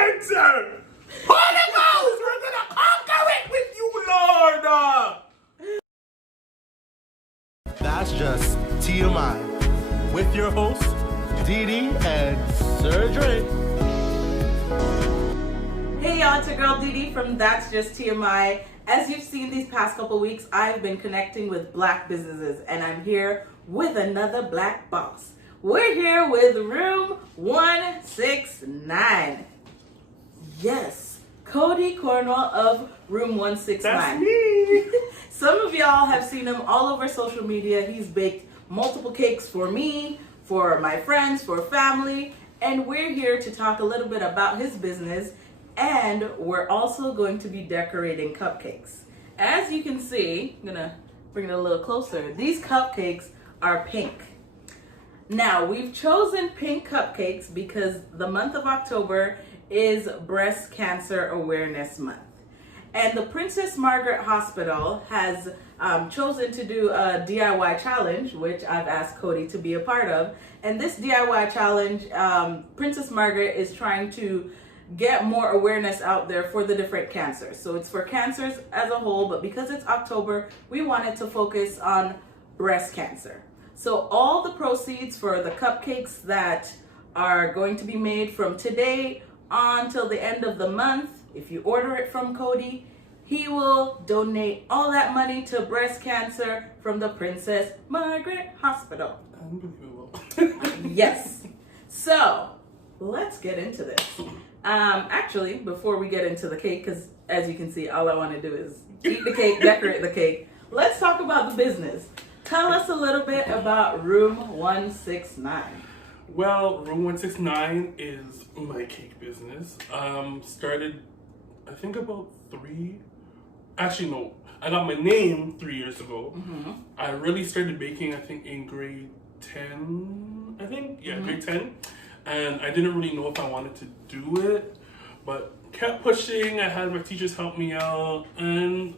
cancer. Holy Ghost, we're gonna conquer it with you, Lord. That's just TMI with your hosts, Dee and Sir Dre. Hey y'all, it's your girl Dee from That's Just TMI. As you've seen these past couple weeks, I've been connecting with black businesses, and I'm here with another black boss. We're here with room 169. Yes, Cody Cornwall of room 169. That's me. Some of y'all have seen him all over social media. He's baked multiple cakes for me, for my friends, for family, and we're here to talk a little bit about his business. And we're also going to be decorating cupcakes. As you can see, I'm gonna bring it a little closer. These cupcakes are pink. Now, we've chosen pink cupcakes because the month of October is Breast Cancer Awareness Month. And the Princess Margaret Hospital has chosen to do a DIY challenge, which I've asked Cody to be a part of. And this DIY challenge, Princess Margaret is trying to get more awareness out there for the different cancers. So it's for cancers as a whole, but because it's October, we wanted to focus on breast cancer. So all the proceeds for the cupcakes that are going to be made from today on till the end of the month, if you order it from Cody, he will donate all that money to breast cancer from the Princess Margaret Hospital. Unbelievable. Yes. So let's get into this. Actually, before we get into the cake, because as you can see, all I want to do is eat the cake, decorate the cake. Let's talk about the business. Tell us a little bit about room 169. Well, room 169 is my cake business. Started, I think about I got my name 3 years ago. Mm-hmm. I really started baking, I think, in grade 10, grade 10. And I didn't really know if I wanted to do it, but kept pushing. I had my teachers help me out, and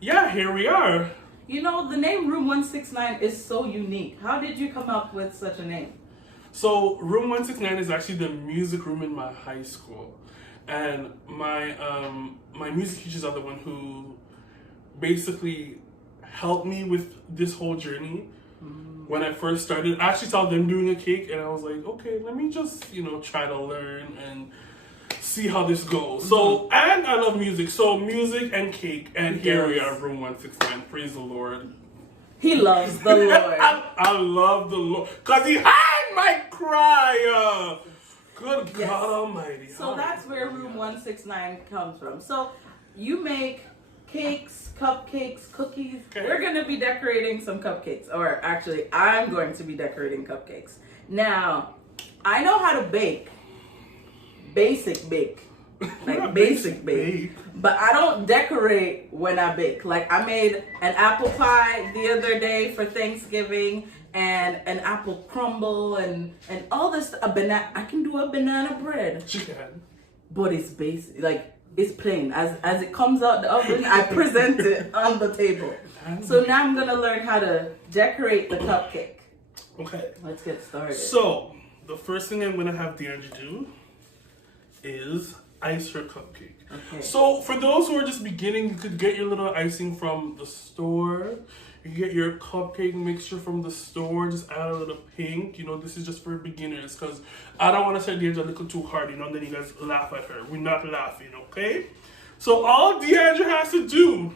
yeah, here we are. You know, the name Room 169 is so unique. How did you come up with such a name? So Room 169 is actually the music room in my high school, and my music teachers are the one who basically helped me with this whole journey. When I first started, I actually saw them doing a cake, and I was like, okay, let me just, try to learn and see how this goes. So, and I love music, so music and cake, and here we are, room 169. Praise the Lord. He loves the Lord. I love the Lord, because he heard my cry. Good God Almighty. So that's where room 169 comes from. So you make cakes, cupcakes, cookies. Okay. We're going to be decorating some cupcakes. Or actually, I'm going to be decorating cupcakes. Now, I know how to bake. Basic bake. Like basic bake. But I don't decorate when I bake. Like I made an apple pie the other day for Thanksgiving. And an apple crumble and all this. I can do a banana bread. She can. But it's basic. Like, it's plain. As it comes out the oven, I present it on the table. So now I'm going to learn how to decorate the cupcake. Okay. Let's get started. So, the first thing I'm going to have DeAndre do is ice her cupcake. Okay. So, for those who are just beginning, you could get your little icing from the store. You can get your cupcake mixture from the store. Just add a little pink. This is just for beginners because I don't want to set DeAndre a little too hard, and then you guys laugh at her. We're not laughing, okay? So all DeAndre has to do,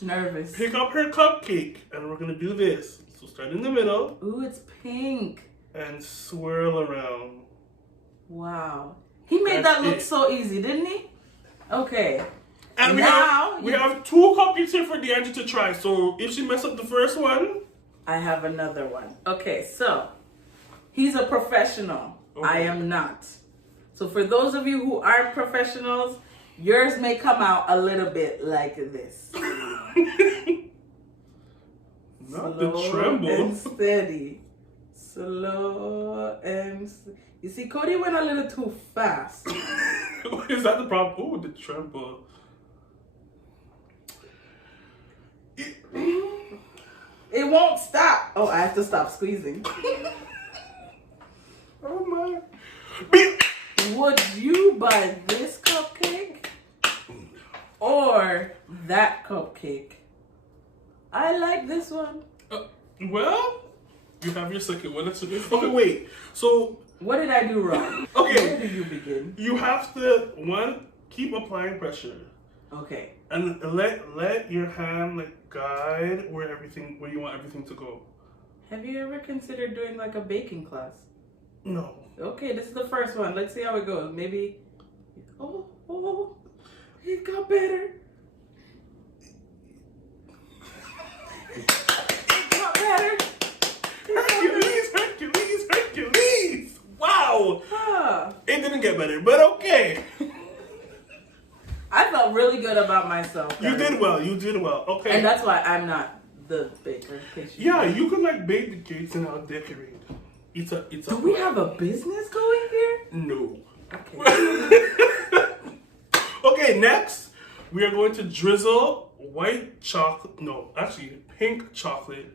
nervous. Pick up her cupcake, and we're going to do this. So start in the middle. Ooh, it's pink. And swirl around. Wow. He made that look so easy, didn't he? Okay. And we have 2 cupcakes here for DeAndre to try. So if she messes up the first one, I have another one. Okay, so he's a professional. Okay. I am not. So for those of you who aren't professionals, yours may come out a little bit like this. Not the tremble. And steady. Slow and you see, Cody went a little too fast. Is that the problem? Oh, the tremble. It won't stop. Oh, I have to stop squeezing. Oh my. Would you buy this cupcake or that cupcake? I like this one. Well, you have your second one. Okay, wait. So what did I do wrong? Okay. Where do you begin? You have to keep applying pressure. Okay. And let your hand guide where you want everything to go. Have you ever considered doing a baking class? No. Okay, this is the first one. Let's see how it goes. Maybe. Oh, it got better. It got better. Hercules! Wow! Huh. It didn't get better, but okay. I felt really good about myself. You did well. Okay. And that's why I'm not the baker. Yeah, you could bake the cakes and I'll decorate. Do we have a business going here? No. Okay. Okay, next we are going to drizzle pink chocolate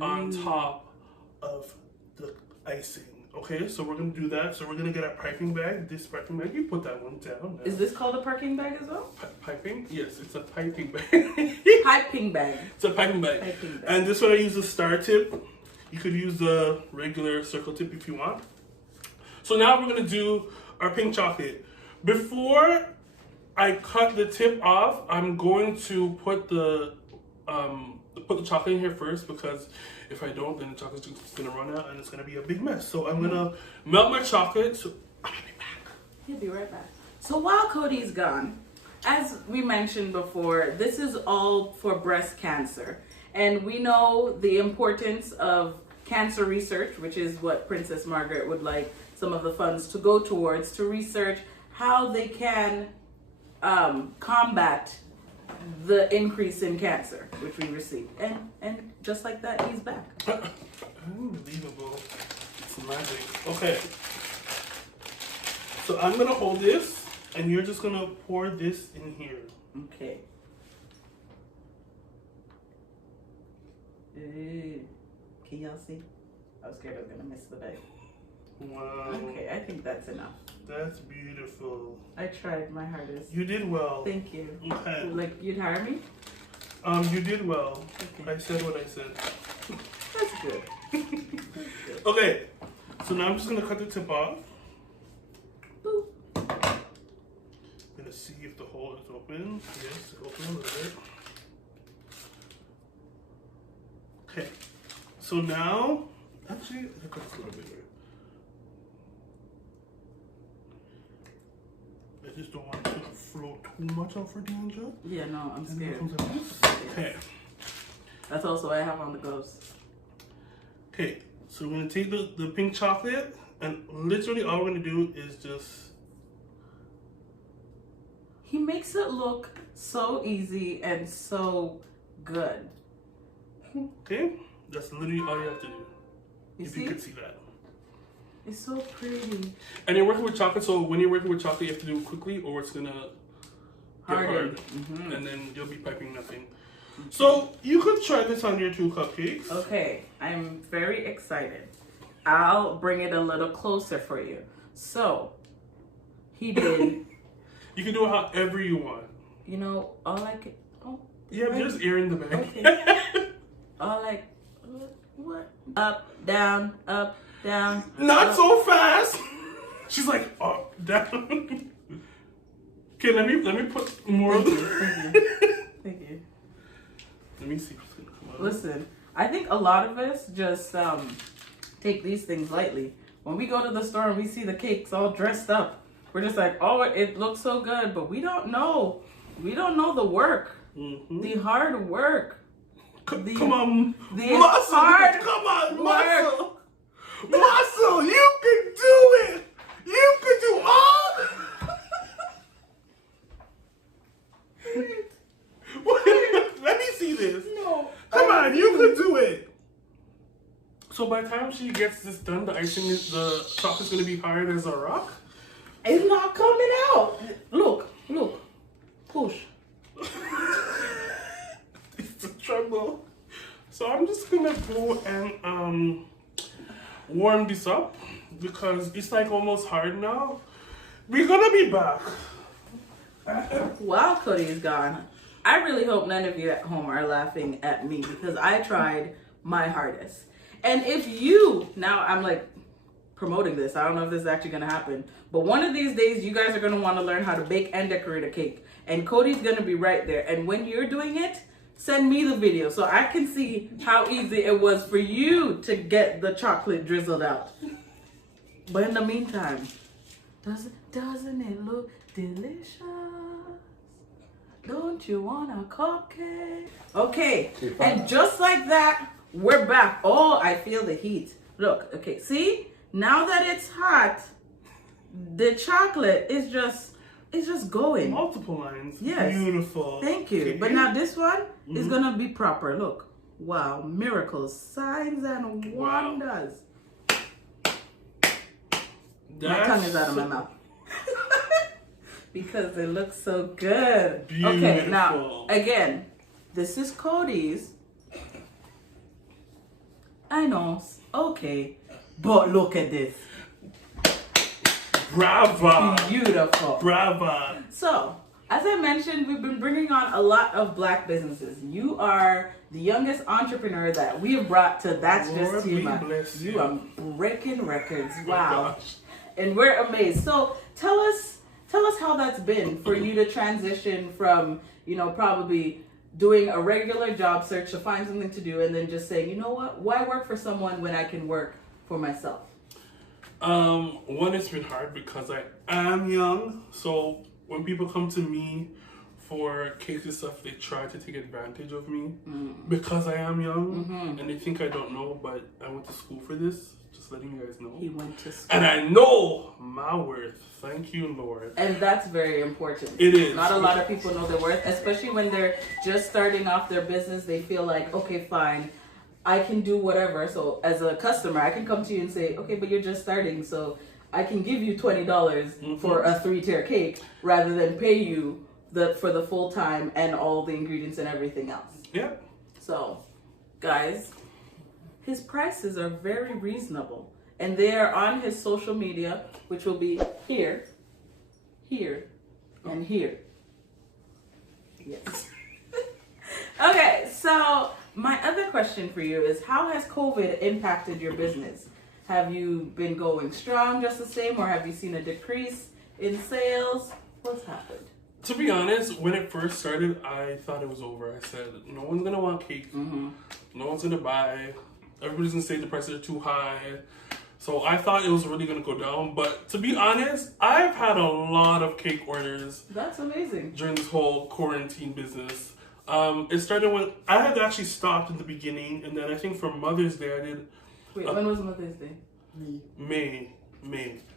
on top of the icing. Okay, so we're gonna do that. So we're gonna get a piping bag. This piping bag, you put that one down. Is this called a parking bag as well? Piping? Yes, it's a piping bag. Piping bag. It's a piping bag. And this one I use the star tip. You could use the regular circle tip if you want. So now we're gonna do our pink chocolate. Before I cut the tip off, I'm going to put the chocolate in here first, because if I don't, then the chocolate's just gonna run out and it's gonna be a big mess. So I'm gonna melt my chocolate. So I'll be back. He'll be right back. So while Cody's gone, as we mentioned before, this is all for breast cancer. And we know the importance of cancer research, which is what Princess Margaret would like some of the funds to go towards, to research how they can combat the increase in cancer which we receive. And just like that, he's back. Unbelievable. It's magic. Okay. So I'm gonna hold this and you're just gonna pour this in here. Okay. Can y'all see? I was scared I was gonna miss the bag. Wow. Okay, I think that's enough. That's beautiful. I tried my hardest. You did well. Thank you. Okay. You'd hire me? You did well. Okay. I said what I said. That's good. That's good. Okay. So now I'm just gonna cut the tip off. Boop. Gonna see if the hole is open. Yes, open a little bit. Okay. So now, actually, I cut this a little bigger. I just don't want it to flow too much out for Deandra. Yeah, no, I'm scared. Okay. That's also why I have on the gloves. Okay, so we're gonna take the pink chocolate, and literally all we're gonna do is just... He makes it look so easy and so good. Okay, that's literally all you have to do. You if see? you could see that. It's so pretty. And you're working with chocolate, so when you're working with chocolate, you have to do it quickly, or it's gonna get hard. Mm-hmm. And then you'll be piping nothing. Okay. So you could try this on your 2 cupcakes. Okay, I'm very excited. I'll bring it a little closer for you. So, he did. You can do it however you want. You know, all I can... Oh, yeah, right. There's air in the bag. Okay. What? Up, down, up, down. Not up. so fast. She's like, up, down. Okay, let me put more of the... Thank you. Let me see what's gonna come out. Listen, I think a lot of us just take these things lightly. When we go to the store and we see the cakes all dressed up, we're just like, oh, it looks so good, but we don't know. We don't know the work, the hard work. Come on, the muscle! hard Come on, work. muscle! Muscle! You can do it! You can do all. Let me see this. No. Come on, you can do it. So by the time she gets this done, the chocolate's gonna be hard as a rock. It's not coming out. Look, push. It's a trouble. So I'm just gonna go and warm this up because it's like almost hard now. We're gonna be back. While Cody is gone, I really hope none of you at home are laughing at me because I tried my hardest. And if you, now I'm like promoting this, I don't know if this is actually gonna happen, but one of these days you guys are gonna wanna learn how to bake and decorate a cake. And Cody's gonna be right there. And when you're doing it, send me the video so I can see how easy it was for you to get the chocolate drizzled out. But in the meantime, doesn't it look delicious? Don't you want a cupcake? Okay, and just like that, we're back. Oh, I feel the heat. Look, okay, see? Now that it's hot, the chocolate is just going. Multiple lines. Yes. Beautiful. Thank you. Okay. But now this one is gonna be proper. Look. Wow. Miracles, signs, and wonders. My tongue is out of my mouth. Because it looks so good. Beautiful. Okay, now again, this is Cody's. I know. Okay. But look at this. Brava. Beautiful. Brava. So, as I mentioned, we've been bringing on a lot of Black businesses. You are the youngest entrepreneur that we have brought to That's Just TMI. You are breaking records. Wow. And we're amazed. So, tell us how that's been for you to transition from, probably doing a regular job search to find something to do and then just saying, you know what, why work for someone when I can work for myself? One, it's been hard because I am young. So when people come to me for cakes and stuff, they try to take advantage of me because I am young and they think I don't know, but I went to school for this. Just letting you guys know. He went to school. And I know my worth. Thank you, Lord. And that's very important. It is. Not a lot of people know their worth, especially when they're just starting off their business. They feel like, okay, fine, I can do whatever. So as a customer, I can come to you and say, okay, but you're just starting, so I can give you $20 for a 3-tier cake rather than pay you for the full time and all the ingredients and everything else. Yeah. So, guys, his prices are very reasonable. And they are on his social media, which will be here, here, and here. Yes. Okay, so my other question for you is, how has COVID impacted your business? Have you been going strong just the same, or have you seen a decrease in sales? What's happened? To be honest, when it first started, I thought it was over. I said, no one's going to want cake. No one's going to buy. Everybody's going to say the prices are too high. So I thought it was really going to go down. But to be honest, I've had a lot of cake orders. That's amazing. During this whole quarantine business. It started when I had actually stopped in the beginning. And then I think for Mother's Day, I did... Wait, when was Mother's Day? May.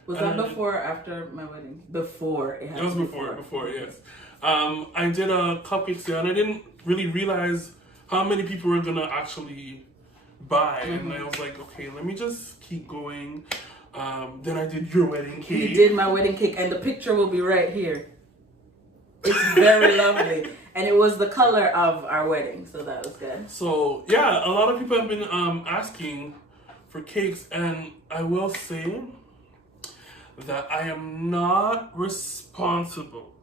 Was that before or after my wedding? Before. It was before, yes. I did a cupcake sale, and I didn't really realize how many people were going to actually buy. And I was like, okay, let me just keep going. Then I did your wedding cake. You did my wedding cake, and the picture will be right here. It's very lovely. And it was the color of our wedding, so that was good. So, yeah, a lot of people have been asking for cakes, and I will say that I am not responsible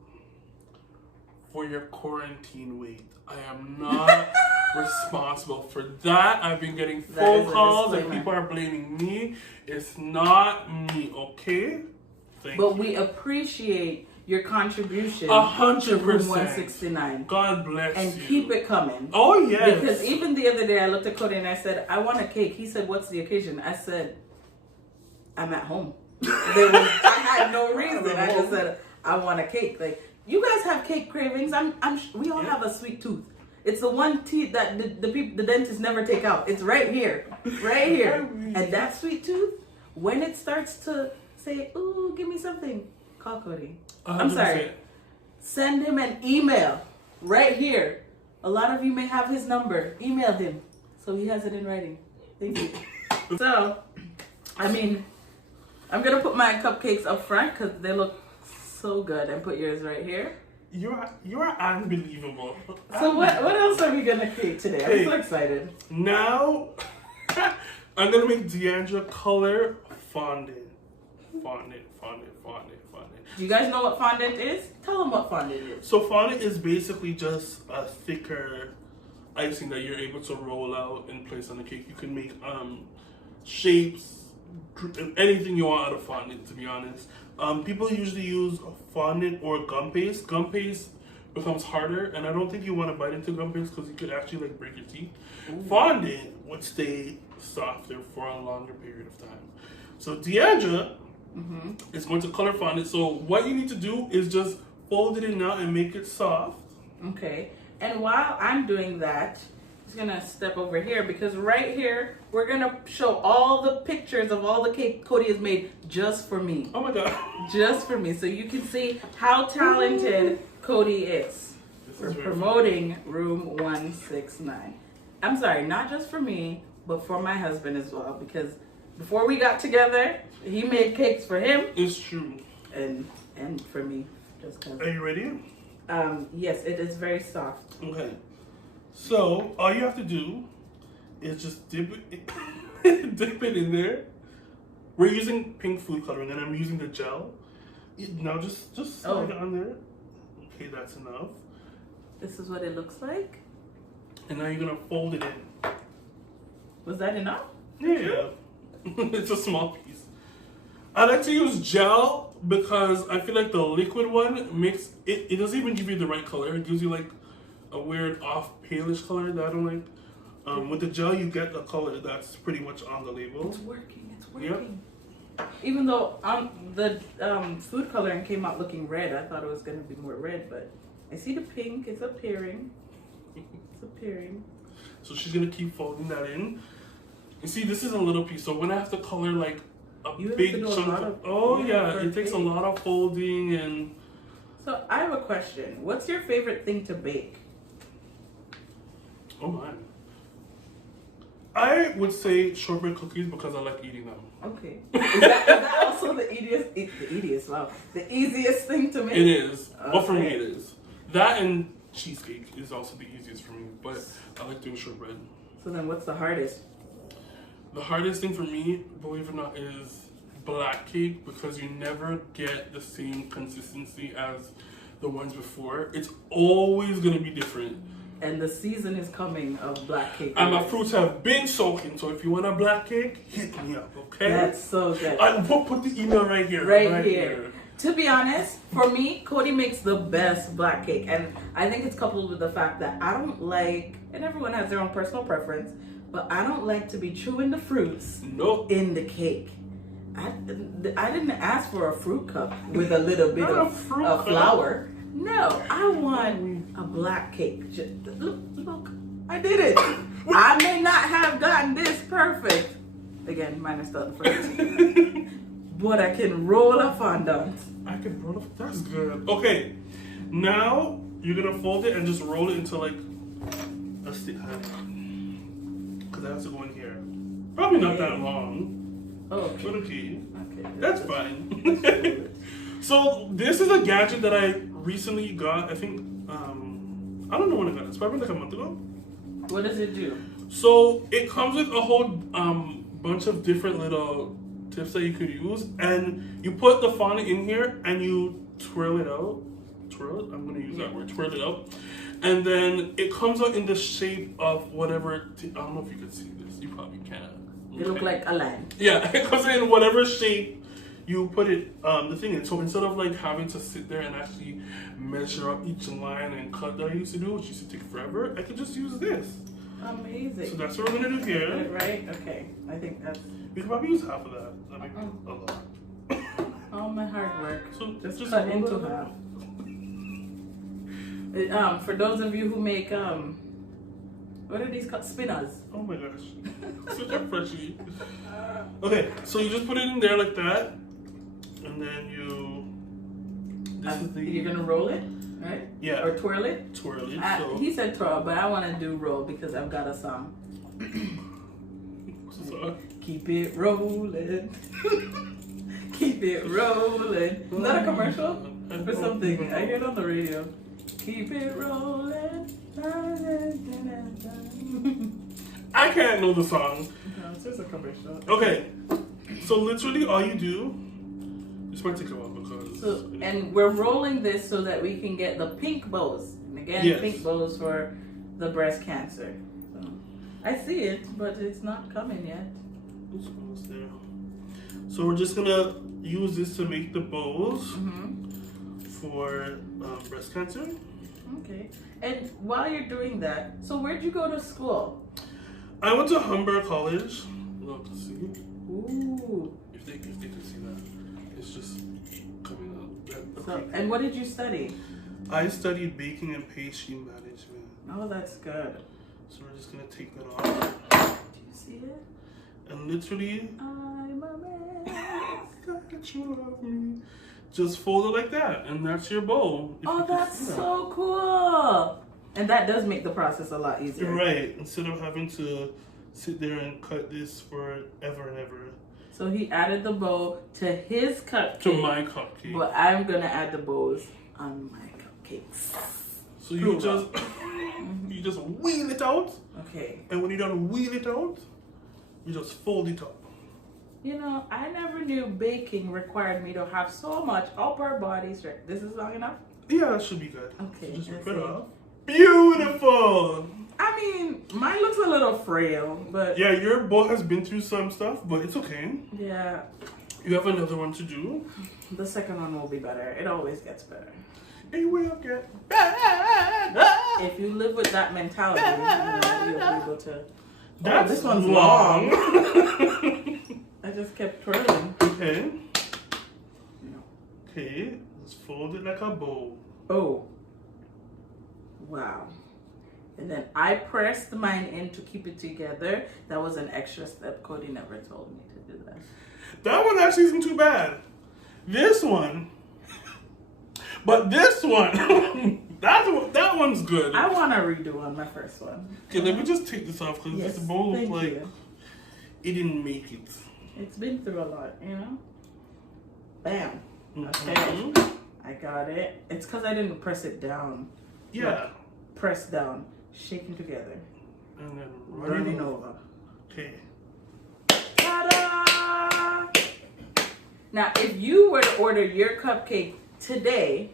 for your quarantine weight. I am not responsible for that. I've been getting phone calls and people are blaming me. It's not me, okay? Thank you. But we appreciate your contribution 100%. to Room 169. God bless and you. And keep it coming. Oh, yes. Because even the other day I looked at Cody and I said, I want a cake. He said, what's the occasion? I said, I'm at home. I had no reason. I just said, I want a cake. Like, you guys have cake cravings. We all have a sweet tooth. It's the one teeth that the dentists never take out. It's right here. Right here. And that sweet tooth, when it starts to say, ooh, give me something, call Cody. 100%. I'm sorry. Send him an email right here. A lot of you may have his number. Email him so he has it in writing. Thank you. So, I mean, I'm going to put my cupcakes up front because they look so good, and put yours right here. You're unbelievable. So what else are we going to create today? I'm so excited. Now, I'm going to make Deandra color fondant. Do you guys know what fondant is? Tell them what fondant is. So fondant is basically just a thicker icing that you're able to roll out and place on the cake. You can make shapes, anything you want out of fondant, to be honest. People usually use fondant or gum paste. Gum paste becomes harder, and I don't think you want to bite into gum paste because you could actually like break your teeth. Ooh. Fondant would stay softer for a longer period of time. So Deandra is going to color fondant. So what you need to do is just fold it in now and make it soft. Okay. And while I'm doing that, I'm just gonna step over here because right here we're gonna show all the pictures of all the cake Cody has made just for me. Oh my god. Just for me. So you can see how talented Cody is. We're promoting room 169. I'm sorry, not just for me, but for my husband as well, because before we got together, he made cakes for him. It's true. And for me, just because. Are you ready? Yes, it is very soft. Okay. So all you have to do is just dip it in there. We're using pink food coloring, and I'm using the gel. Now just slide it on there. Okay, that's enough. This is what it looks like. And now you're gonna fold it in. Was that enough? Yeah. It's a small piece. I like to use gel because I feel like the liquid one makes it. It doesn't even give you the right color. It gives you like a weird off palish color that I don't like. With the gel, you get the color that's pretty much on the label. It's working. It's working. Yep. Even though the food coloring came out looking red, I thought it was going to be more red, but I see the pink. It's appearing. It's appearing. So she's going to keep folding that in. You see, this is a little piece. So when I have to color like a big chunk it takes a lot of folding and. So I have a question. What's your favorite thing to bake? Oh my. I would say shortbread cookies because I like eating them. Okay. Is that also the easiest thing to make? It is. Okay. Well, for me it is. That and cheesecake is also the easiest for me, but I like doing shortbread. So then what's the hardest? The hardest thing for me, believe it or not, is black cake because you never get the same consistency as the ones before. It's always going to be different. And the season is coming of black cake. And my fruits have been soaking, so if you want a black cake, hit me up, okay? That's so good. I will put the email right here. Right here. To be honest, for me, Cody makes the best black cake. And I think it's coupled with the fact that I don't like, and everyone has their own personal preference, but I don't like to be chewing the fruits in the cake. I didn't ask for a fruit cup with a little bit of flour. No, I want a black cake. Look, I did it. I may not have gotten this perfect. Again, minus the first. But I can roll a fondant. I can roll a That's good. Okay, now you're going to fold it and just roll it into like a stick. Because it has to go in here. Probably not that long. Oh, okay. That's fine. So this is a gadget that I recently got. I think I don't know when I got it. It's probably like a month ago. What does it do? So it comes with a whole bunch of different little tips that you could use, and you put the fondant in here and you twirl it out. Twirl it. I'm gonna use that word. Twirl it out, and then it comes out in the shape of whatever. I don't know if you can see this. You probably can. Okay. It looks like a line. Yeah, it comes in whatever shape you put it the thing in. So instead of like having to sit there and actually measure up each line and cut that I used to do, which used to take forever, I could just use this. Amazing. So that's what we're gonna do here. Right? Okay. I think that's. We could probably use half of that. That'd be a lot. All my hard work. So just cut into half. For those of you who make what are these called? Spinners. Oh my gosh. Such a freshie. Okay, so you just put it in there like that, and then you're gonna roll it, right? Yeah. Or twirl it? Twirl it. He said twirl, but I want to do roll because I've got a song. Keep it rolling. Keep it rolling. Is that a commercial for something? I hear it on the radio. Keep it rolling. I can't know the song. No, it's just a commercial. Okay, so literally all you do This might take a while because. So, and we're rolling this so that we can get the pink bows. And again, Yes. pink bows for the breast cancer. So, I see it, but it's not coming yet. It's almost there. So we're just gonna use this to make the bows for breast cancer. Okay. And while you're doing that, so where'd you go to school? I went to Humber College. Look, see? Ooh. If they can see that. It's just coming out. So, and what did you study? I studied baking and pastry management. Oh, that's good. So we're just gonna take that off. Do you see it? And literally, I'm a mess. that you love me. Just fold it like that, and that's your bowl. if Oh, you can that's see that. so cool. And that does make the process a lot easier. Right, instead of having to sit there and cut this forever and ever. So he added the bow to his cupcake. To my cupcake. But I'm gonna add the bows on my cupcakes. So you just you just wheel it out, Okay. and when you done wheel it out, you just fold it up. You know, I never knew baking required me to have so much upper body strength. This is long enough? Yeah, that should be good. Okay, So just let's rip it see. off. Beautiful. I mean, mine looks a little frail, but Yeah, your bowl has been through some stuff, but it's okay. yeah, You have another one to do. the second one will be better. It always gets better. It will get better. If you live with that mentality, you'll be able to. That's this one's long. I just kept twirling. Okay. Okay. Let's fold it like a bowl. Oh. Wow. And then I pressed mine in to keep it together. That was an extra step. Cody never told me to do that. That one actually isn't too bad. This one, but this one, that one's good. I want to redo on my first one. Okay, let me just take this off because Yes, the bowl looks thank like you. it didn't make it. It's been through a lot, you know? Bam. Okay. Mhm. I got it. It's because I didn't press it down. Yeah. Like, press down. Shaking together. And then Running over. Okay. Ta-da! Now, if you were to order your cupcake today,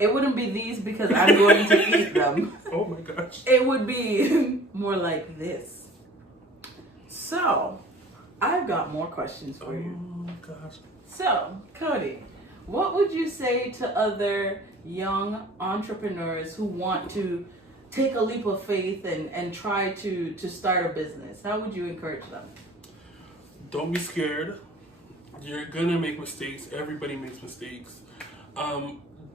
it wouldn't be these because I'm going to eat them. Oh my gosh. It would be more like this. So, I've got more questions for you. Oh gosh. So, Cody, what would you say to other young entrepreneurs who want to take a leap of faith and try to start a business? How would you encourage them? Don't be scared. You're gonna make mistakes. Everybody makes mistakes.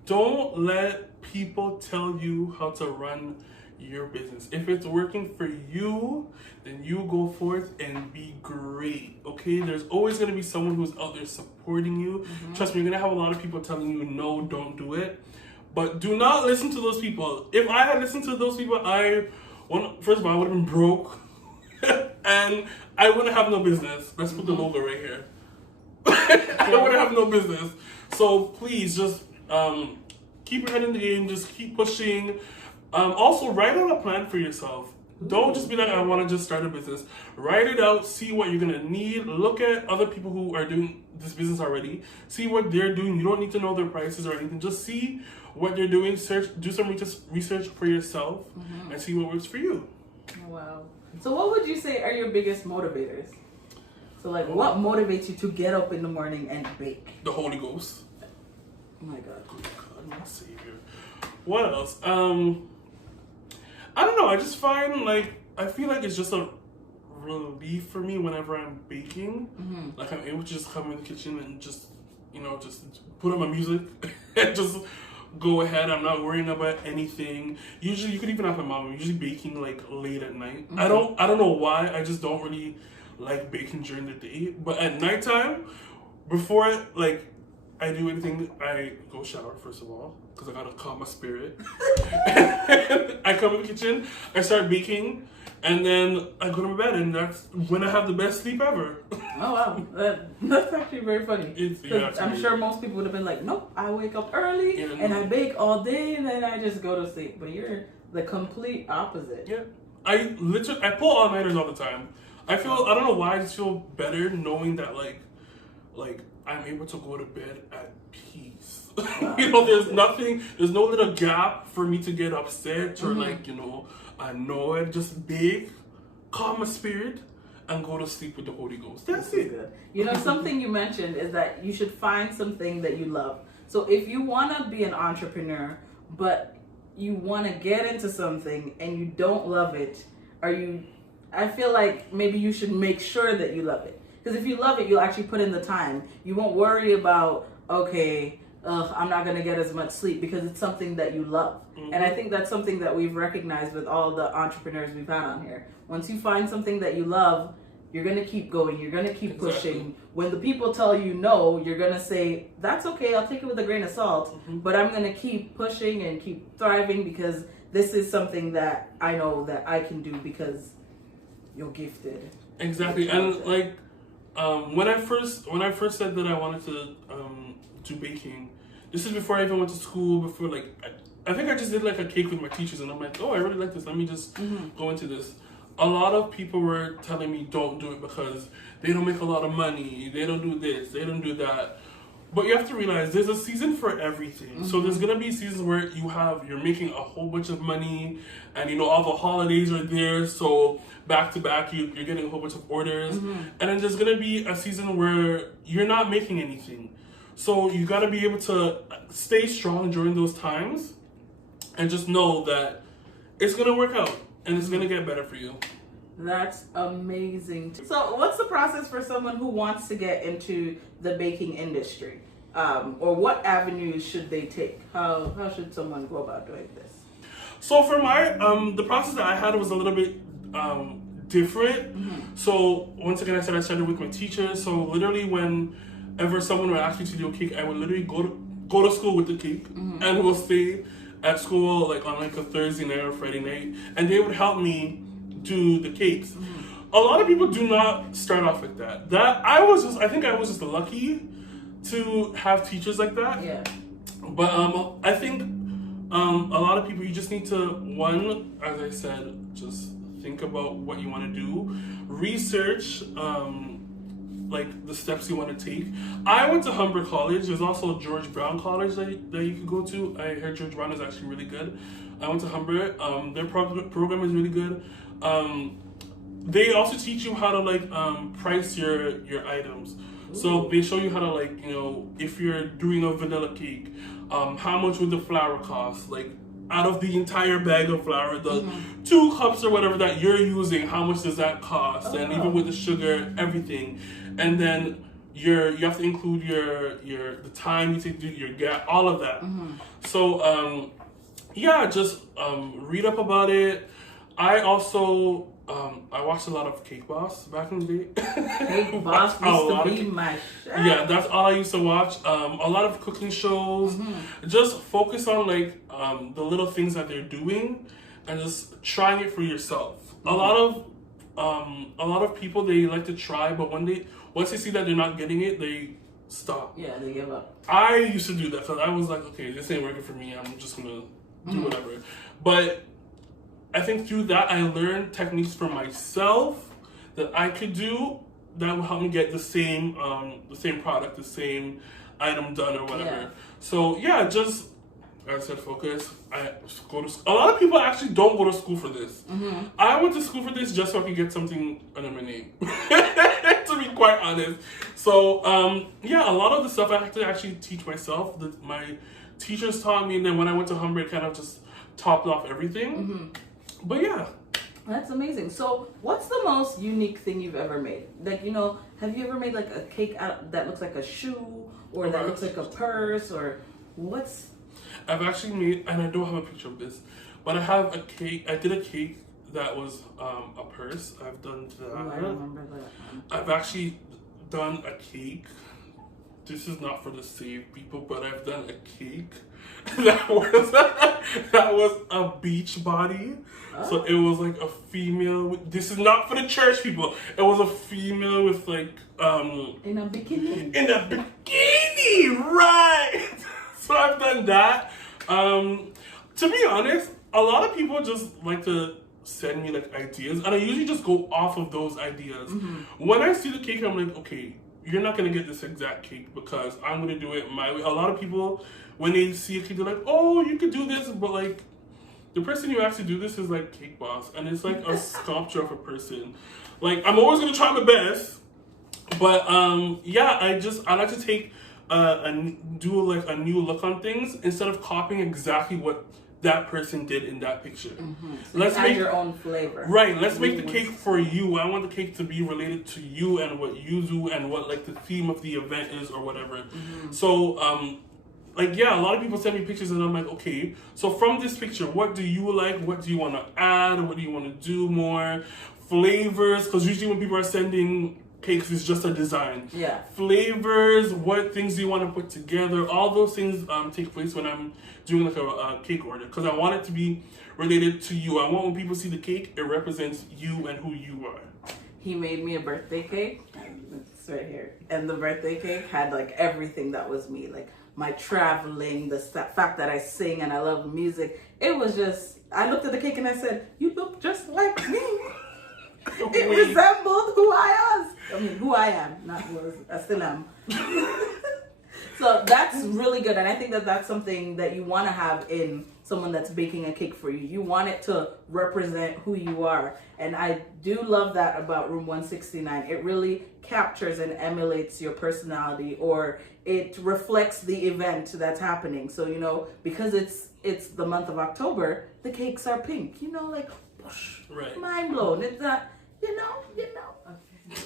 Don't let people tell you how to run your business. If it's working for you, then you go forth and be great. Okay? There's always gonna be someone who's out there supporting you. Trust me, you're gonna have a lot of people telling you no, don't do it. But do not listen to those people. If I had listened to those people, first of all, I would have been broke. And I wouldn't have no business. Let's put the logo right here. I wouldn't have no business. So please just keep your head in the game. Just keep pushing. Also, write out a plan for yourself. Don't just be like, I want to just start a business. Write it out. See what you're going to need. Look at other people who are doing this business already. See what they're doing. You don't need to know their prices or anything. Just see what they're doing. Do some research for yourself and see what works for you. Wow. So what would you say are your biggest motivators? So like, what motivates you to get up in the morning and bake? The Holy Ghost. Oh my God. Good God, my Savior. What else? I don't know. I just find I feel like it's just a relief for me whenever I'm baking. Like I'm able to just come in the kitchen and just put on my music and just go ahead. I'm not worrying about anything. Usually, you could even ask my mom. I'm usually baking late at night. I don't know why. I just don't really like baking during the day. But at nighttime, before I do anything, I go shower first of all because I gotta calm my spirit. I come in the kitchen, I start baking, and then I go to my bed, and that's when I have the best sleep ever. Oh wow, that's actually very funny. I'm sure most people would have been like, nope, I wake up early and I bake all day and then I just go to sleep. But you're the complete opposite. Yeah, I pull all-nighters all the time. I don't know why, I just feel better knowing that I'm able to go to bed at peace. Wow. There's no little gap for me to get upset or annoyed. Just bake, calm my spirit, and go to sleep with the Holy Ghost. That's it. Good. You know, something you mentioned is that you should find something that you love. So if you want to be an entrepreneur, but you want to get into something and you don't love it, I feel like maybe you should make sure that you love it. Because if you love it, you'll actually put in the time. You won't worry about, I'm not going to get as much sleep, because it's something that you love. Mm-hmm. And I think that's something that we've recognized with all the entrepreneurs we've had on here. Once you find something that you love, you're going to keep going. You're going to keep pushing. When the people tell you no, you're going to say, that's okay, I'll take it with a grain of salt. Mm-hmm. But I'm going to keep pushing and keep thriving, because this is something that I know that I can do because you're gifted. Exactly. And when I first said that I wanted to do baking, this is before I even went to school. Before I think I just did a cake with my teachers, and I'm like, oh, I really like this. Let me just go into this. A lot of people were telling me don't do it because they don't make a lot of money. They don't do this. They don't do that. But you have to realize there's a season for everything. Mm-hmm. So there's gonna be seasons where you're making a whole bunch of money, and all the holidays are there. So back to back, you're getting a whole bunch of orders. Mm-hmm. And then there's gonna be a season where you're not making anything. So you gotta be able to stay strong during those times, and just know that it's gonna work out and it's gonna get better for you. That's amazing. So what's the process for someone who wants to get into the baking industry? Or what avenues should they take? How should someone go about doing this? So for my, the process that I had was a little bit different. Mm-hmm. So once again, I started with my teacher. So literally whenever someone would ask me to do a cake, I would literally go to school with the cake, mm-hmm. and we'll stay at school on a Thursday night or Friday night, and they would help me do the cakes. Mm-hmm. A lot of people do not start off like that. I think I was just lucky to have teachers like that. Yeah. But I think a lot of people, you just need to, one, as I said, just think about what you want to do, research the steps you want to take. I went to Humber College. There's also George Brown College that you could go to. I heard George Brown is actually really good. I went to Humber. Their program is really good. They also teach you how to price your items. Ooh. So they show you how to if you're doing a vanilla cake, how much would the flour cost? Out of the entire bag of flour, the mm-hmm. 2 cups or whatever that you're using, how much does that cost? Oh. And even with the sugar, everything. And then you have to include the time you take to do your gas, all of that. Mm-hmm. So just read up about it. I also I watched a lot of Cake Boss back in the day. Cake Boss used to be my shit. Yeah, that's all I used to watch. A lot of cooking shows. Mm-hmm. Just focus on the little things that they're doing, and just trying it for yourself. Mm-hmm. A lot of people, they like to try, but once they see that they're not getting it, they stop. Yeah, they give up. I used to do that because I was like, okay, this ain't working for me. I'm just gonna do mm-hmm. whatever. But I think through that, I learned techniques for myself that I could do that will help me get the same product, the same item done or whatever. Yeah. So just, as I said, focus. I go to school. A lot of people actually don't go to school for this. Mm-hmm. I went to school for this just so I could get something under my name, to be quite honest. So a lot of the stuff I had to actually teach myself. My teachers taught me, and then when I went to Humber, it kind of just topped off everything. Mm-hmm. But yeah. That's amazing. So what's the most unique thing you've ever made? Have you ever made a cake that looks like a shoe, or that looks like a purse, or what's... I've actually made, and I don't have a picture of this, but I have a cake. I did a cake that was a purse. I've done that. Oh, I remember that. I've actually done a cake. This is not for the save people, but I've done a cake that was a beach body. Oh. So it was a female. This is not for the church people. It was a female with in a bikini. In a bikini, right? So I've done that. To be honest, a lot of people just like to send me ideas, and I usually just go off of those ideas. Mm-hmm. When I see the cake, I'm like, okay, you're not gonna get this exact cake because I'm gonna do it my way. A lot of people, when they see a cake, they're like, oh, you could do this, but like, the person who actually do this is like Cake Boss, and it's like a sculpture of a person. Like, I'm always gonna try my best, but yeah, I like to take do like a new look on things instead of copying exactly what that person did in that picture. Mm-hmm. So let's make your own flavor. Right. Let's make the cake for you. I want the cake to be related to you and what you do and what like the theme of the event is or whatever. Mm-hmm. So like, yeah, a lot of people send me pictures and I'm like, okay, so from this picture, what do you like? What do you want to add? What do you want to do more? Flavors, because usually when people are sending cakes, it's just a design. Yeah. Flavors, what things do you want to put together? All those things take place when I'm doing like a cake order, because I want it to be related to you. I want when people see the cake, it represents you and who you are. He made me a birthday cake. It's right here. And the birthday cake had like everything that was me. Like my traveling, the fact that I sing and I love music. It was just, I looked at the cake and I said, you look just like me. It resembled who I was. I mean, who I am, not who I still am. So that's really good. And I think that that's something that you want to have in someone that's baking a cake for you. You want it to represent who you are. And I do love that about Room 169. It really captures and emulates your personality, or it reflects the event that's happening. So, you know, because it's the month of October, the cakes are pink. You know, like, whoosh, right. Mind blown. It's not, you know. Okay.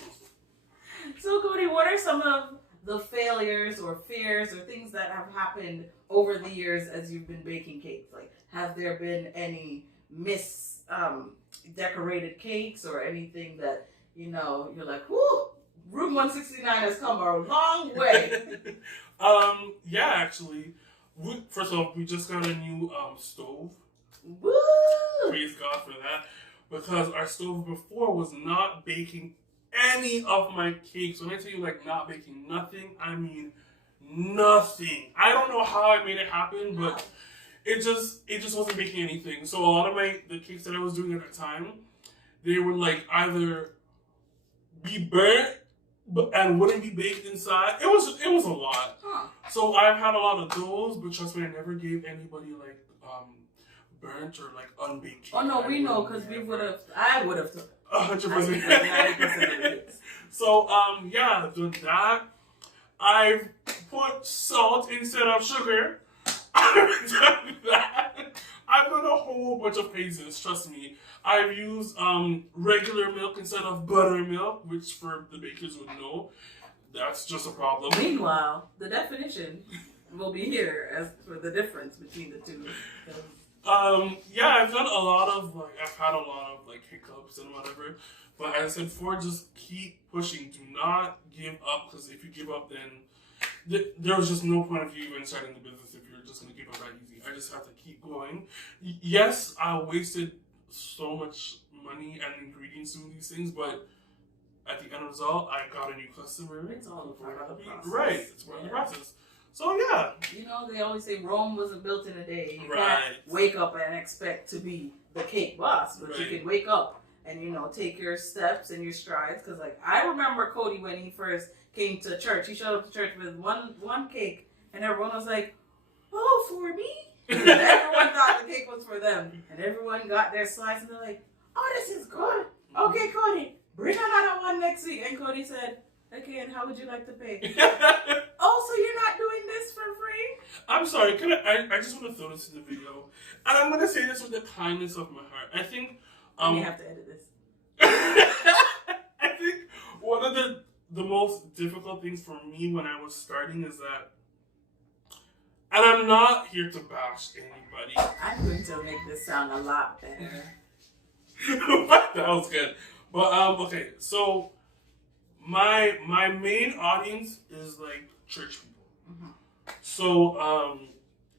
So, Cody, what are some of the failures or fears or things that have happened over the years as you've been baking cakes? Like, have there been any decorated cakes or anything that, you know, you're like, whoo, Room 169 has come a long way? Yeah, actually. First of all, we just got a new stove. Woo! Praise God for that. Because our stove before was not baking any of my cakes. When I tell you like not baking nothing, I mean nothing. I don't know how I made it happen, but it just wasn't baking anything. So a lot of the cakes that I was doing at the time, they were like either be burnt and wouldn't be baked inside. It was a lot. Huh. So I've had a lot of those, but trust me, I never gave anybody like burnt or like unbaked cake. Oh no, we know, because I would have 100%. So yeah, I've done that. I've put salt instead of sugar. I've done that. I've done a whole bunch of phases, trust me. I've used regular milk instead of buttermilk, which for the bakers would know, that's just a problem. Meanwhile, the definition will be here as for the difference between the two. Yeah, I've had a lot of hiccups and whatever. But as I said before, just keep pushing. Do not give up, because if you give up, then there was just no point of you even starting the business if you're just going to give up that easy. I just have to keep going. Yes, I wasted so much money and ingredients doing these things, but at the end of the result, I got a new customer. It's all a part of the process. Right, it's part of the process. So yeah. You know, they always say Rome wasn't built in a day. You right. can't wake up and expect to be the cake boss, but right. you can wake up and, you know, take your steps and your strides. Because, like, I remember Cody when he first came to church. He showed up to church with one cake, and everyone was like, oh, for me? And everyone thought the cake was for them. And everyone got their slice, and they're like, oh, this is good. Okay, Cody, bring another one next week. And Cody said, okay, and how would you like to pay? Oh, so you're not doing this for free? I'm sorry. I just want to throw this in the video. And I'm going to say this with the kindness of my heart. I think... you have to edit this. I think one of the most difficult things for me when I was starting is that... And I'm not here to bash anybody. I'm going to make this sound a lot better. That was good. But, okay, so... My main audience is like church people. Mm-hmm. So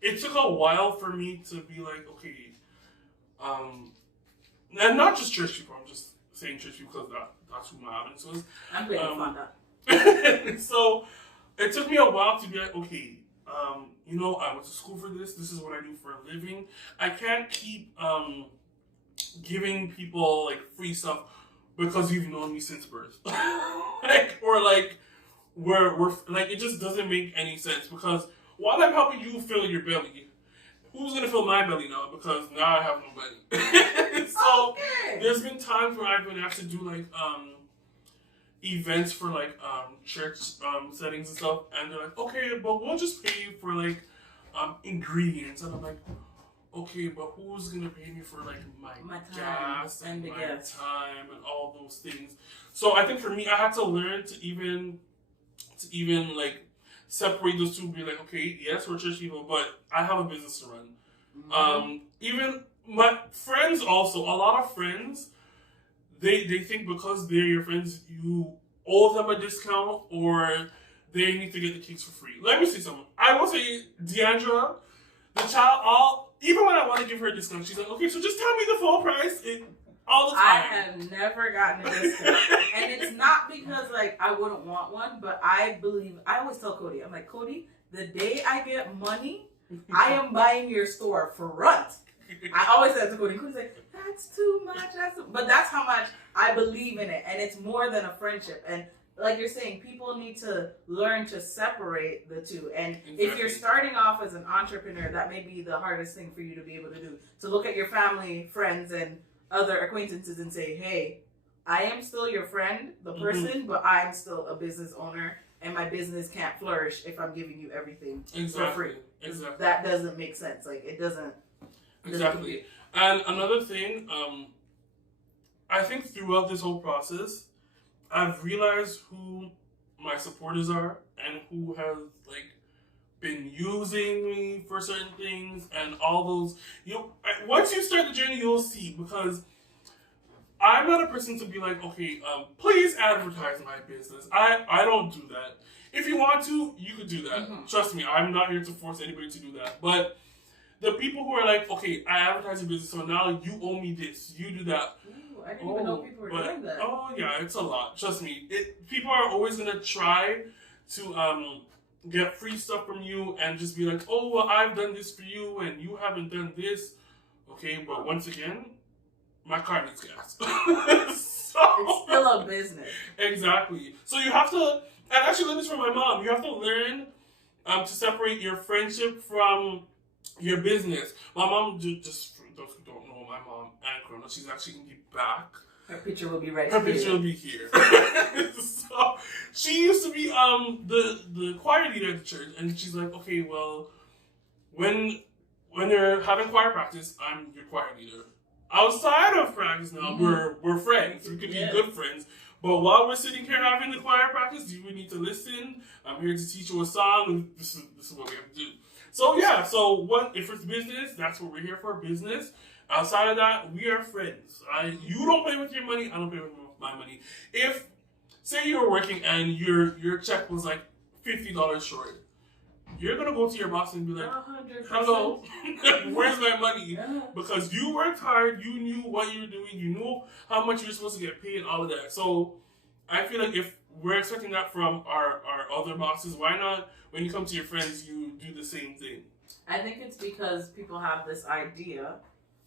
it took a while for me to be like, okay, and not just church people, I'm just saying church people because that's who my audience was. I'm glad you found out. So it took me a while to be like, okay, you know, I went to school for this. This is what I do for a living. I can't keep giving people like free stuff because you've known me since birth. Or we're like, it just doesn't make any sense, because while I'm helping you fill your belly, who's gonna fill my belly now? Because now I have no belly. So there's been times where I've been asked to do like events for like church settings and stuff, and they're like, okay, but we'll just pay you for like ingredients, and I'm like, okay, but who's gonna pay me for like my gas and my time and all those things? So I think for me, I had to learn to even like separate those two and be like, okay, yes, we're church people, but I have a business to run. Mm-hmm. Even my friends also, a lot of friends, they think because they're your friends, you owe them a discount or they need to get the cakes for free. Let me say something. I will say, Deandra, the child, even when I want to give her a discount, she's like, okay, so just tell me the full price all the time. I have never gotten a discount. And it's not because, like, I wouldn't want one, but I always tell Cody, I'm like, Cody, the day I get money, I am buying your store front. I always say that to Cody. Cody's like, that's too much. But that's how much I believe in it. And it's more than a friendship. And like you're saying, people need to learn to separate the two. And if you're starting off as an entrepreneur, that may be the hardest thing for you to be able to do. To look at your family, friends, and other acquaintances and say, hey, I am still your friend, the person, but I'm still a business owner, and my business can't flourish if I'm giving you everything for free. Exactly. That doesn't make sense. Like, it doesn't. Exactly. And another thing, I think throughout this whole process, I've realized who my supporters are and who have like been using me for certain things and all those. Once you start the journey, you'll see, because I'm not a person to be like, okay, please advertise my business. I don't do that. If you want to, you could do that. Mm-hmm. Trust me, I'm not here to force anybody to do that. But the people who are like, okay, I advertise your business, so now you owe me this, you do that. Ooh, I didn't even know people were doing that. Oh yeah, it's a lot. Trust me. People are always gonna try to get free stuff from you and just be like, oh, well, I've done this for you and you haven't done this. Okay, but once again, my car needs gas. It's still a business. Exactly. So you have to, and actually learned this from my mom, you have to learn to separate your friendship from your business. My mom, just for those who don't know, my mom, Aunt Corona, she's actually in the back. Her picture will be right here. Her picture will be here. So, she used to be the choir leader at the church, and she's like, okay, well, when they're having choir practice, I'm your choir leader. Outside of practice now, we're friends. We could be good friends. But while we're sitting here having the choir practice, you would need to listen. I'm here to teach you a song, and this is what we have to do. So yeah, if it's business, that's what we're here for, business. Outside of that, we are friends. You don't play with your money, I don't play with my money. If, say you were working and your check was like $50 short, you're going to go to your boss and be like, 100%. Hello, where's my money? Yeah. Because you worked hard, you knew what you were doing, you knew how much you were supposed to get paid, all of that. So I feel like if we're expecting that from our other bosses, why not, when you come to your friends, you do the same thing? I think it's because people have this idea.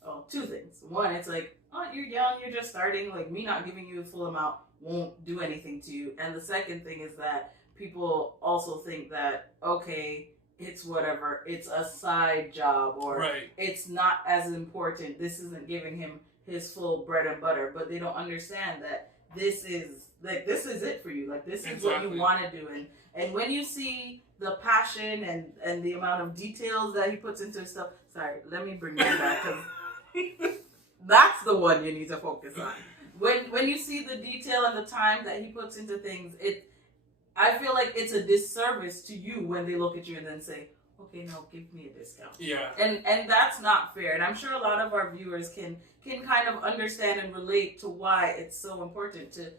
Oh, two things. One, it's like, oh, you're young, you're just starting. Like, me not giving you a full amount won't do anything to you. And the second thing is that people also think that, okay, it's whatever. It's a side job, or it's not as important. This isn't giving him his full bread and butter. But they don't understand that this is it for you. Like, this is what you want to do. And when you see the passion and the amount of details that he puts into his stuff, sorry, let me bring that back, because that's the one you need to focus on. When you see the detail and the time that he puts into things, I feel like it's a disservice to you when they look at you and then say, okay, no, give me a discount. Yeah. And that's not fair. And I'm sure a lot of our viewers can kind of understand and relate to why it's so important to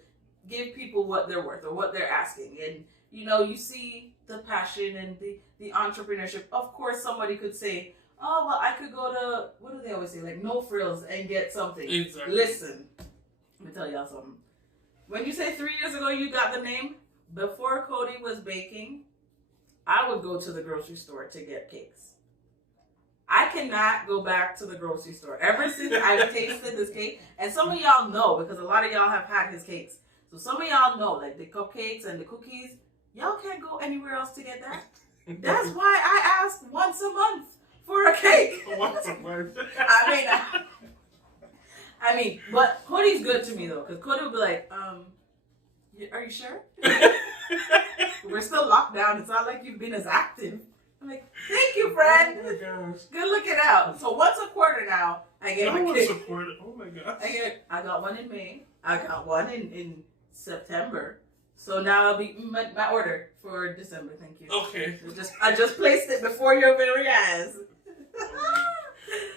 give people what they're worth or what they're asking. And, you see the passion and the entrepreneurship. Of course, somebody could say, oh, well, I could go to, what do they always say? Like, No Frills and get something. Exactly. Listen, let me tell y'all something. When you say 3 years ago you got the name, before Cody was baking, I would go to the grocery store to get cakes. I cannot go back to the grocery store. Ever since I've tasted this cake, and some of y'all know, because a lot of y'all have had his cakes. So some of y'all know, like the cupcakes and the cookies, Y'all can't go anywhere else to get that. That's why I ask once a month for a cake. Once a month. I mean, but Cody's good to me though, because Cody will be like, are you sure? We're still locked down. It's not like you've been as active. I'm like, thank you, friend. Oh my gosh. Good looking out. So once a quarter now, I get my cake. Oh my gosh. I got one in May. I got one in September. So now I'll be my order for December. Thank you. Okay. I just placed it before your very eyes.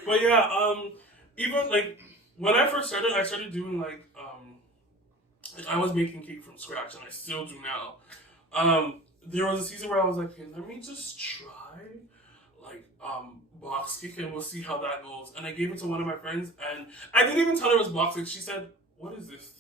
But yeah, even like when I first started, I started doing like I was making cake from scratch, and I still do now. There was a season where I was like, hey, let me just try like box cake, and we'll see how that goes. And I gave it to one of my friends, and I didn't even tell her it was box cake. She said, "What is this?"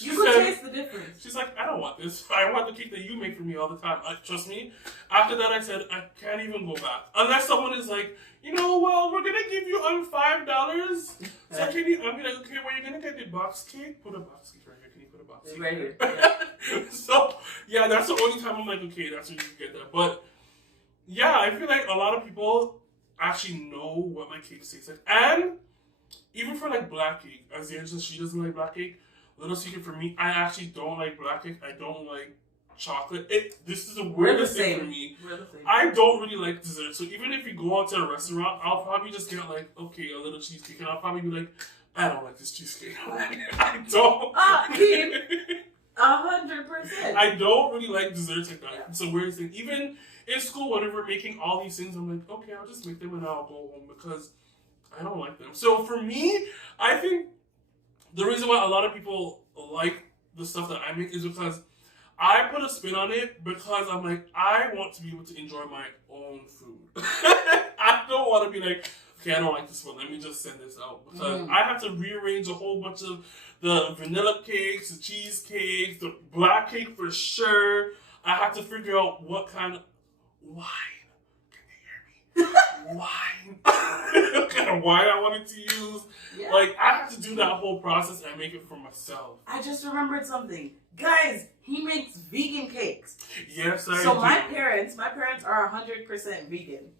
You could taste the difference. She's like, I don't want this. I want the cake that you make for me all the time. Trust me. After that, I said, I can't even go back. Unless someone is like, well, we're going to give you $5. So can you, I'm like, okay, well, you're going to get the box cake? Put a box cake right here. Can you put a box cake right here? Yeah. So, yeah, that's the only time I'm like, okay, that's when you can get that. But, yeah, I feel like a lot of people actually know what my cake tastes like. And even for like black cake, as Angela says, she doesn't like black cake. Little secret for me, I actually don't like black cake. I don't like chocolate. This is the weirdest thing for me. I don't really like dessert. So even if you go out to a restaurant, I'll probably just get like, okay, a little cheesecake. And I'll probably be like, I don't like this cheesecake. I don't. 100%. I don't really like desserts like that. Yeah. It's the weirdest thing. Even in school, whenever we're making all these things, I'm like, okay, I'll just make them and I'll go home because I don't like them. So for me, I think the reason why a lot of people like the stuff that I make is because I put a spin on it because I'm like, I want to be able to enjoy my own food. I don't want to be like, okay, I don't like this one. Let me just send this out. Because I have to rearrange a whole bunch of the vanilla cakes, the cheesecakes, the black cake for sure. I have to figure out what kind of wine. Can you hear me? Wine. What kind of wine I wanted to use. Yeah. Like, I have to do that whole process and make it for myself. I just remembered something. Guys, he makes vegan cakes. Yes, I do. So my parents are 100% vegan.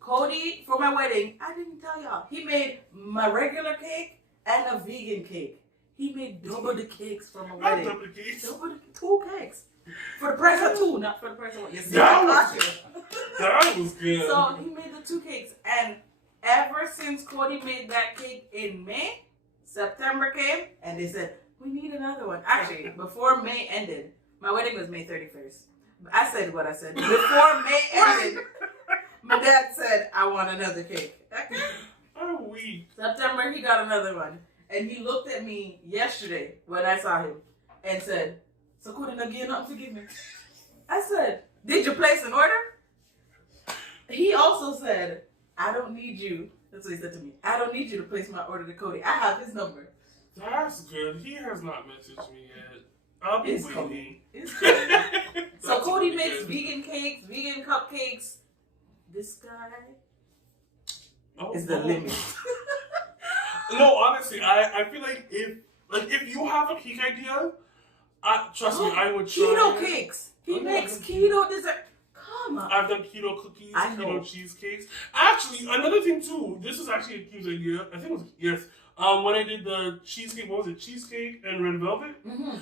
Cody, for my wedding, I didn't tell y'all, he made my regular cake and a vegan cake. He made double the cakes for my wedding. Double the cakes? Double the 2 cakes. For the price of 2, not for the price of 1. Yes, that was good. So he made the 2 cakes, and ever since Cody made that cake in May, September came, and they said, we need another one. Actually, before May ended, my wedding was May 31st. I said what I said. Before May ended, my dad said, I want another cake. Okay? Oh, weak. September, he got another one. And he looked at me yesterday when I saw him and said, so Cody, not give nothing, forgive me. I said, did you place an order? He also said, I don't need you. That's what he said to me. I don't need you to place my order to Cody. I have his number. That's good. He has not messaged me yet. I'll be waiting. It's coming. So Cody makes vegan cakes, vegan cupcakes. This guy is the limit. No, honestly, I feel like if you have a cake idea, trust me, I would try. Keto cakes. He makes keto dessert. Come on. I've done keto cookies, keto cheesecakes. Actually, another thing too. This is actually a cute idea. I think it was when I did the cheesecake. What was it? Cheesecake and red velvet. Mm-hmm.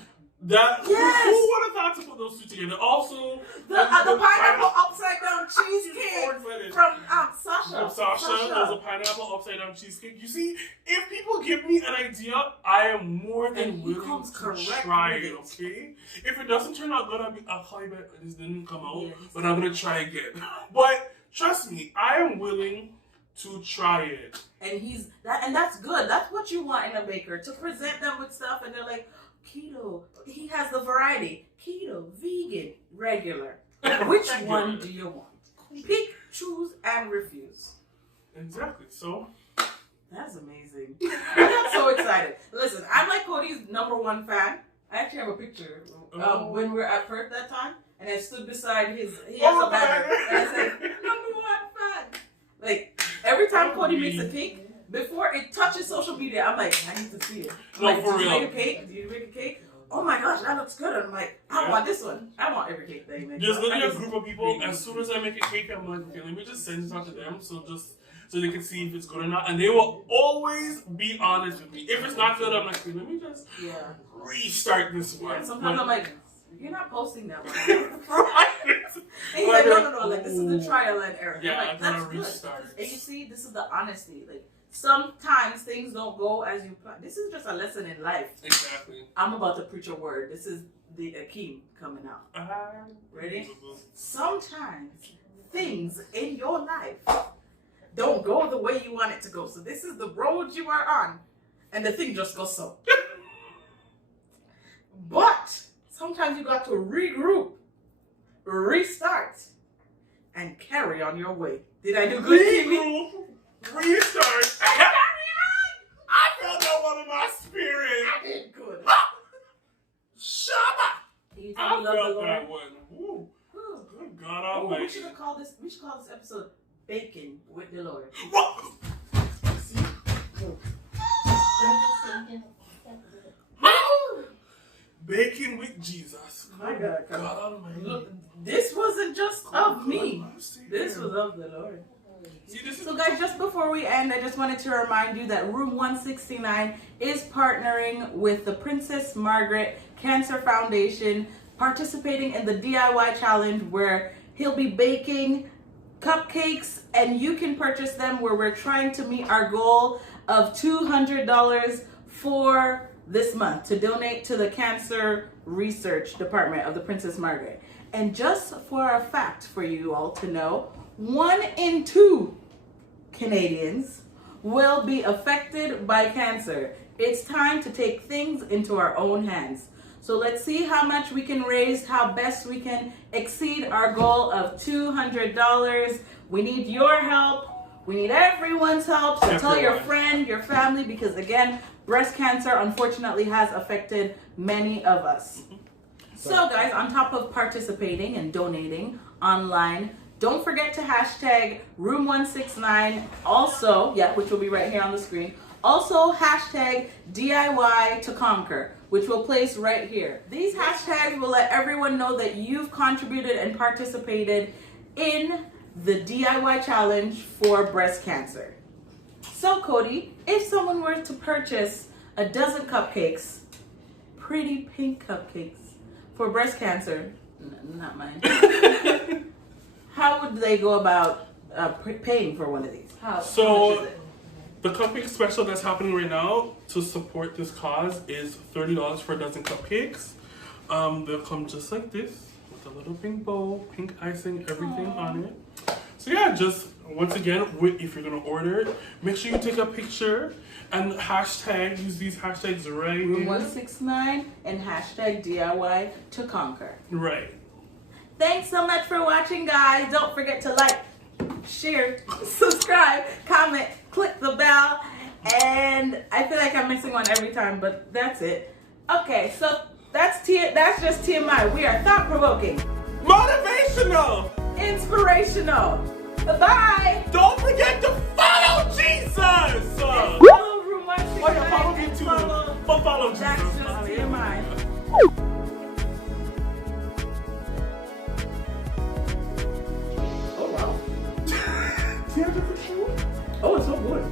That who would have thought to put those two together? Also, the pineapple upside down cheesecake from Sasha. Sasha. There's a pineapple upside down cheesecake. You see, if people give me an idea, I am more than willing to try it. Okay, if it doesn't turn out good, I'll call you back. This didn't come out, but I'm gonna try again. But trust me, I am willing to try it. And that's good. That's what you want in a baker, to present them with stuff, and they're like, keto. He has the variety. Keto, vegan, regular. Which one do you want? Pick, choose, and refuse. Exactly. So that's amazing. I got so excited. Listen, I'm like Cody's #1 fan. I actually have a picture when we were at Perth that time, and I stood beside he has a banner, and I said, #1 fan. Like, every time Cody makes a cake, before it touches social media, I'm like, I need to see it. No, like, for real. Did you make a cake? oh my gosh, that looks good. And I'm like, I want this one. I want every cake they make. Just literally a group of people. As soon as I make a cake, I'm like, okay, let me just send it out to them, so they can see if it's good or not. And they will always be honest with me. If it's not good, I'm like, let me just restart this one. Yeah, sometimes I'm like, you're not posting that one. Right. And he's like, no. Like, this is the trial and error. Yeah, I'm like, that's good. Restart. And you see, this is the honesty. Like, sometimes things don't go as you plan. This is just a lesson in life. Exactly. I'm about to preach a word. This is the Akeem coming out. Ready? Sometimes things in your life don't go the way you want it to go. So this is the road you are on. And the thing just goes so. But sometimes you got to regroup, restart, and carry on your way. Did I do good, Kimmy? Restart. I felt that one in my spirit. I did good. Shabba. I felt that one. Ooh. Good God Almighty. We should call this episode Baking with the Lord. What? Baking with Jesus. My God. God Almighty. Look, this wasn't just of me. This was of the Lord. So guys, just before we end, I just wanted to remind you that Room 169 is partnering with the Princess Margaret Cancer Foundation, participating in the DIY challenge where he'll be baking cupcakes and you can purchase them, where we're trying to meet our goal of $200 for this month to donate to the Cancer Research Department of the Princess Margaret. And just for a fact for you all to know, 1 in 2 Canadians will be affected by cancer. It's time to take things into our own hands. So let's see how much we can raise, how best we can exceed our goal of $200. We need your help. We need everyone's help. So tell your friend, your family, because again, breast cancer unfortunately has affected many of us. So guys, on top of participating and donating online, don't forget to hashtag Room 169, also, which will be right here on the screen. Also hashtag DIY to Conquer, which we'll place right here. These hashtags will let everyone know that you've contributed and participated in the DIY challenge for breast cancer. So Cody, if someone were to purchase a dozen cupcakes, pretty pink cupcakes for breast cancer, not mine, how would they go about paying for one of these? How much is it? The cupcake special that's happening right now to support this cause is $30 for a dozen cupcakes. They'll come just like this with a little pink bowl, pink icing, everything on it. So yeah, just once again, if you're gonna order it, make sure you take a picture and use these hashtags right here. Room 169 and hashtag DIY to Conquer. Right. Thanks so much for watching, guys. Don't forget to like, share, subscribe, comment, click the bell, and I feel like I'm missing one every time, but that's it. Okay, so that's just TMI. We are thought-provoking, motivational, inspirational. Bye-bye. Don't forget to follow Jesus. Follow Room 169 follow me and too. follow Jesus. That's Just TMI. Oh, it's so good.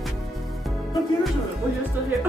I'm here. Well, you're still here.